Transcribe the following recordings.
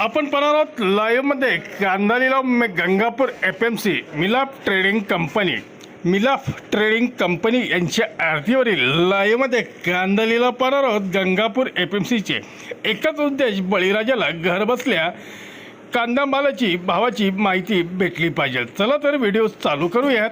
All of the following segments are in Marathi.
आपण पाहणार आहोत लाईव्हमध्ये कांदा लिलाव Gangapur F M C Milap trading company. Milaf trading company यांच्या आरतीवरील लाईव्हमध्ये कांदा लिलाव पाहणार आहोत गंगापूर एफ एम सीचे एकच उद्देश बळीराजाला घरबसल्या कांदा मालाची भावाची माहिती भेटली पाहिजे. चला तर व्हिडिओ चालू करूयात.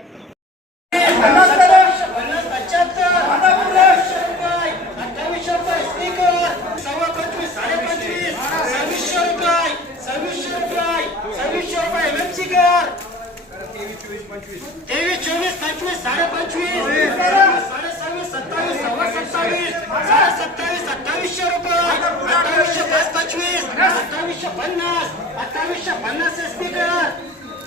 तेवीस चोवीस पंचवीस साडे पंचवीस साडे सव्वीस सत्तावीस सव्वा सत्तावीस. साडे सत्तावीस अठ्ठावीसशे रुपये. अठ्ठावीसशे पाच पंचवीस. अठ्ठावीसशे पन्नास. अठ्ठावीसशे पन्नास स्पीकर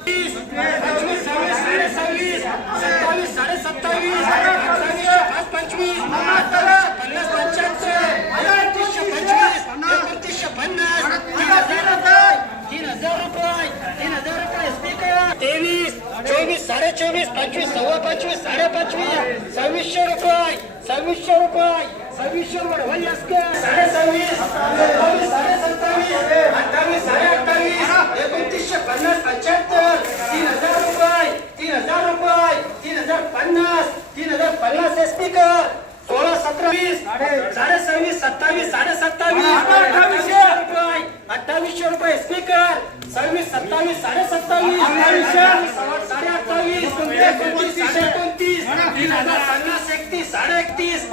पंचवीस सव्वीस साडे सव्वीस सत्तावीस साडे सत्तावीस अठ्ठावीसशे पाच पंचवीस. पन्नास पंच्याहत्तर एकोणतीसशे पंचवीस एकोणतीसशे पन्नास तीन हजार रुपये तीन हजार रुपये तीन हजार रुपये स्पीकर तेवीस चोवीस साडे चोवीस पंचवीस सव्वा पंचवीस साडे पंचवीस. सव्वीसशे रुपये सव्वीसशे रुपये सव्वीसशे रुपये. वही असकर साडे सव्वीस सत्तावीस साडे सत्तावीस अठ्ठावीस साडे अठ्ठावीस. एकोणतीसशे पन्नास पंच्याहत्तर. तीन हजार रुपये तीन हजार रुपये तीन हजार पन्नास तीन हजार पन्नास स्पीकर सोळा सतरा साडे सव्वीस सत्तावीस साडे सत्तावीस. अठ्ठावीसशे रुपये स्पीकर सव्वीस सत्तावीस साडे सत्तावीस साडे अठ्ठावीस एकोणतीस तीन हजार पन्नास एकतीस साडे एकतीस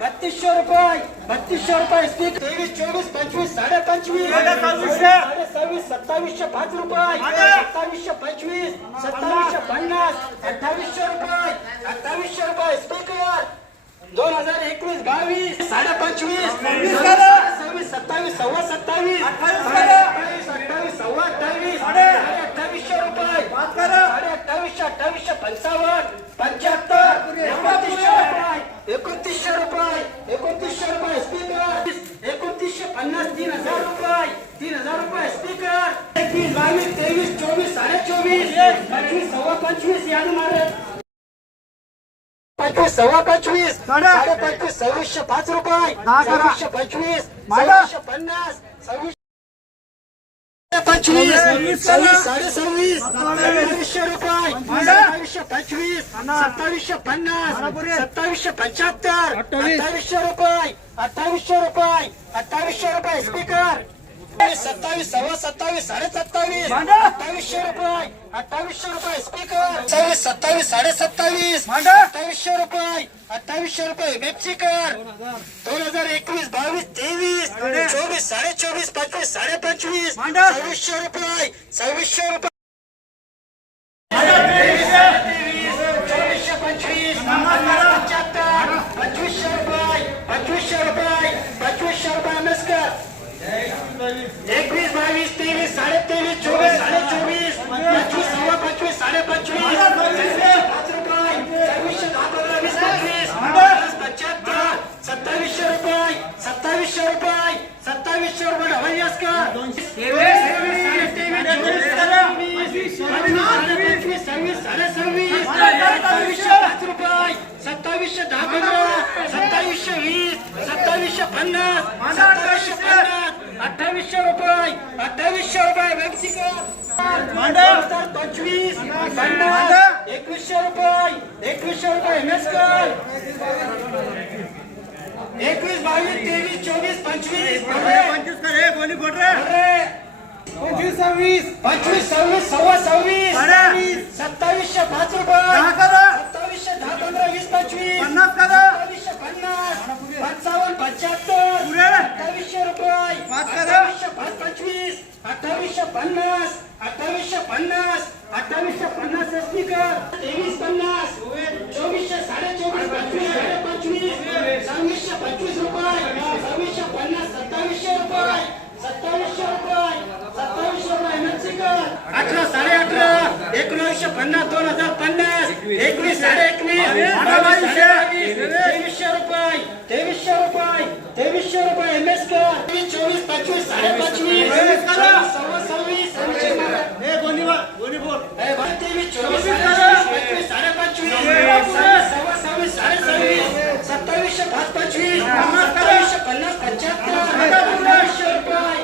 बत्तीसशे रुपये बत्तीसशे रुपये स्पीकर तेवीस चोवीस पंचवीस साडे पंचवीस साडे सव्वीस सत्तावीसशे पाच रुपये सत्तावीसशे पंचवीस सत्तावीसशे पन्नास अठ्ठावीसशे रुपये अठ्ठावीसशे रुपये स्पीकर दोन हजार एकवीस बावीस साडे पंचवीस सव्वीस सत्तावीस सव्वा सत्तावीस. अठ्ठावीस अठ्ठावीस सव्वा अठ्ठावीस. साडे. अठ्ठावीसशे रुपये. साडे अठ्ठावीसशे अठ्ठावीसशे पंचावन्न. पंच्याहत्तर. एकोणतीसशे रुपये. एकोणतीसशे रुपये. एकोणतीसशे रुपये स्पीकर एकोणतीसशे पन्नास तीन हजार रुपये. तीन हजार रुपये स्पीकर एकवीस बावीस तेवीस चोवीस साडे चोवीस पंचवीस सव्वा पंचवीस यादी मारे पंचवीस सव्वा पंचवीस. साडे पंचवीस सव्वीसशे पाच रुपये. सव्वीसशे पंचवीस सव्वीसशे पन्नास सव्वीस पंचवीस सव्वीस साडे सव्वीस सत्तावीसशे रुपये सत्तावीसशे पंचवीस सत्तावीसशे पन्नास सत्तावीसशे पंच्याहत्तर अठ्ठावीसशे रुपये अठ्ठावीसशे रुपये अठ्ठावीसशे रुपये स्पीकर. सत्तावीस सव्वा सत्तावीस साडे सत्तावीस अठ्ठावीसशे रुपये अठ्ठावीसशे रुपये स्पीकर सव्वीस सत्तावीस साडे सत्तावीस अठ्ठावीसशे रुपये अठ्ठावीसशे रुपये वेबसीकर दोन हजार एकवीस बावीस तेवीस. चोवीस साडे चोवीस पंचवीस साडे पंचवीस सव्वीसशे रुपये सव्वीसशे रुपये. पंचवीस. पंचवीसशे रुपये. पंचवीसशे रुपये पंचवीसशे रुपये नमस्कार एकवीस बावीस तेवीस साडे तेवीस चोवीस साडे चोवीस पंचवीस सव्वा पंचवीस साडे पंचवीस पाच रुपये सव्वीसशे दहा पंधरा वीस पंचवीस पन्नास पंच्याहत्तर सत्तावीसशे रुपये सत्तावीसशे रुपये सत्तावीसशे रुपये हवाई का पंचवीस सव्वीस साडे सव्वीस सत्तावीसशे पाच रुपये सत्तावीसशे दहा पंधरा सत्तावीसशे वीस सत्तावीसशे पन्नास सत्तावीसशे पन्नास अठ्ठावीसशे रुपये अठ्ठावीसशे रुपये मेक्सिको. पंचवीस पन्नास एकवीसशे रुपये एकवीसशे रुपये मेस्कर एकवीस बावीस तेवीस चोवीस पंचवीस पंचवीस सव्वीस पंचवीस सव्वीस सव्वा सव्वीस सत्तावीसशे पाच रुपये सत्तावीसशे दहा पंधरा वीस पंचवीस सत्तावीसशे पन्नास पंचावन्न पंच्याहत्तर अठ्ठावीसशे रुपये अठ्ठावीसशे पाच पंचवीस अठ्ठावीसशे पन्नास अठ्ठावीसशे पन्नास अठ्ठावीसशे पन्नास स्पीकर तेवीस पन्नास. चोवीसशे साडे चोवीस पंचवीस साडे पंचवीस सव्वीसशे पंचवीस रुपये. सव्वीसशे पन्नास सत्तावीसशे रुपये. सत्तावीसशे रुपये. सत्तावीसशे रुपये मेक्सिकन. अठरा साडे अठरा एकोणावीसशे पन्नास दोन हजार पन्नास. एकवीस साडे एकवीस तेवीसशे रुपये. तेवीसशे रुपये. तेवीसशे रुपये एम एस तेवीस चोवीस पंचवीस साडे पंचवीस सव्वीस, सव्वा सव्वीस. सव्वीसशे बारा. ए, बारा, तेवीस चोवीस पंचवीस पंचवीस साडे पंचवीस सव्वीस, सव्वा सव्वीस साडे सव्वीस सत्तावीसशे पाच पंचवीस सत्तावीसशे पन्नास पंच्याहत्तर अठ्ठावीसशे रुपये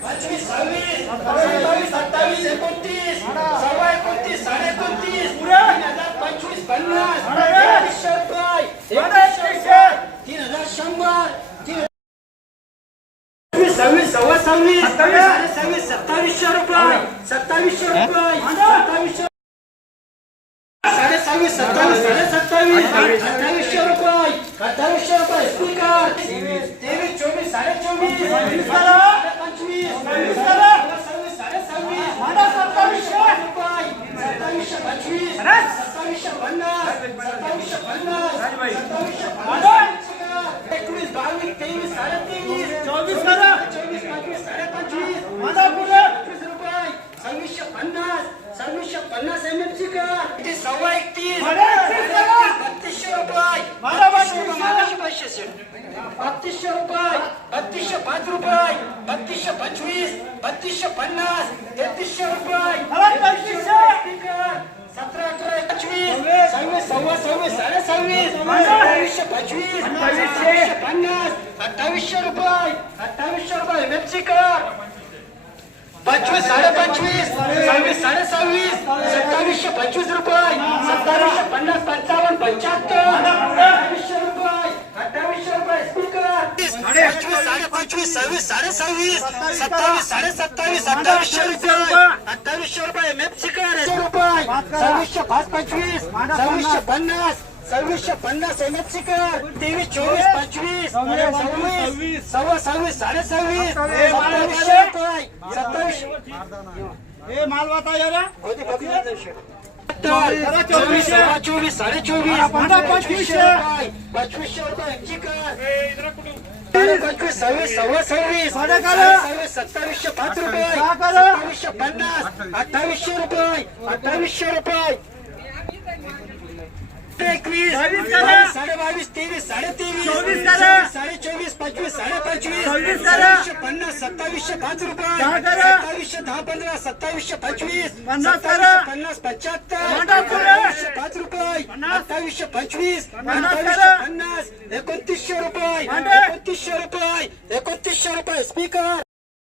पंचवीस सव्वीस सत्तावीस अठ्ठावीस एकोणतीस सव्वा एकोणतीस साडे एकोणतीस तीन हजार पंचवीस पन्नास एकवीसशे रुपये एकवीसशे रुपये तीन हजार शंभर तीन सव्वीस सव्वीस सव्वा सव्वीस साडे सव्वीस सत्तावीसशे रुपये. सत्तावीसशे रुपये. सत्तावीसशे साडे सव्वीस सत्तावीस साडे सत्तावीस अठ्ठावीसशे रुपये. अठ्ठावीसशे रुपये. स्पीकर. तेवीस चोवीस साडे चोवीस साडे पंचवीस सव्वीस साडे सव्वीस सत्तावीसशे रुपये सत्तावीसशे पंचवीस सत्तावीसशे पन्नास सत्तावीसशे पन्नास सत्तावीसशे पन्नास एकवीस बावीस तेवीस साडे तेवीस चोवीस चोवीस पंचवीस साडे पंचवीस पंचवीस रुपये सव्वीसशे पन्नास सव्वीसशे पन्नास एम सव्वा एकतीस बत्तीसशे रुपये बत्तीसशे बत्तीसशे रुपये बत्तीसशे पाच रुपये बत्तीसशे पंचवीस बत्तीसशे पन्नास तेहतीसशे रुपये सतरा अठरा पंचवीस सव्वीस सव्वा सव्वीस साडे सव्वीस सत्तावीसशे पंचवीस सत्तावीसशे पन्नास अठ्ठावीसशे रुपये अठ्ठावीसशे रुपये एम एफ पंचवीस साडे पंचवीस सव्वीस साडे सव्वीस पंचवीस रुपये. सत्तावीसशे पन्नास पंचावन्न पंच्याहत्तर. अठ्ठावीसशे रुपये. अठ्ठावीसशे रुपये. स्पीकर. पंचवीस साडे पंचवीस सव्वीस साडे सव्वीस सत्तावीस साडे सत्तावीस अठ्ठावीसशे रुपये. अठ्ठावीसशे रुपये सव्वीसशे पाच पंचवीस. सव्वीसशे पन्नास. सव्वीसशे पन्नास एम एफ शिकार तेवीस चोवीस पंचवीस. सव्वीस सव्वा सव्वीस साडे सव्वीस सत्तावीसशे रुपये. सत्तावीसशे मालवाता चोवीस चोवीस साडे चोवीस पंचवीसशे रुपये. पंचवीसशे रुपये चिकन पंचवीस सव्वीस सव्वा सव्वीस सव्वीस सत्तावीसशे पाच रुपये सत्तावीसशे पन्नास अठ्ठावीसशे रुपये अठ्ठावीसशे रुपये. एकवीस साडे बावीस तेवीस साडे तेवीस साडे चोवीस पंचवीस साडे पंचवीस सव्वीसशे पन्नास सत्तावीसशे पाच रुपये. सत्तावीसशे दहा पंधरा सत्तावीसशे पंचवीस पन्नास पंच्याहत्तर पाच रुपये अठ्ठावीसशे पंचवीस पन्नास एकोणतीसशे रुपये एकोणतीसशे रुपये एकोणतीसशे रुपये. स्पीकर.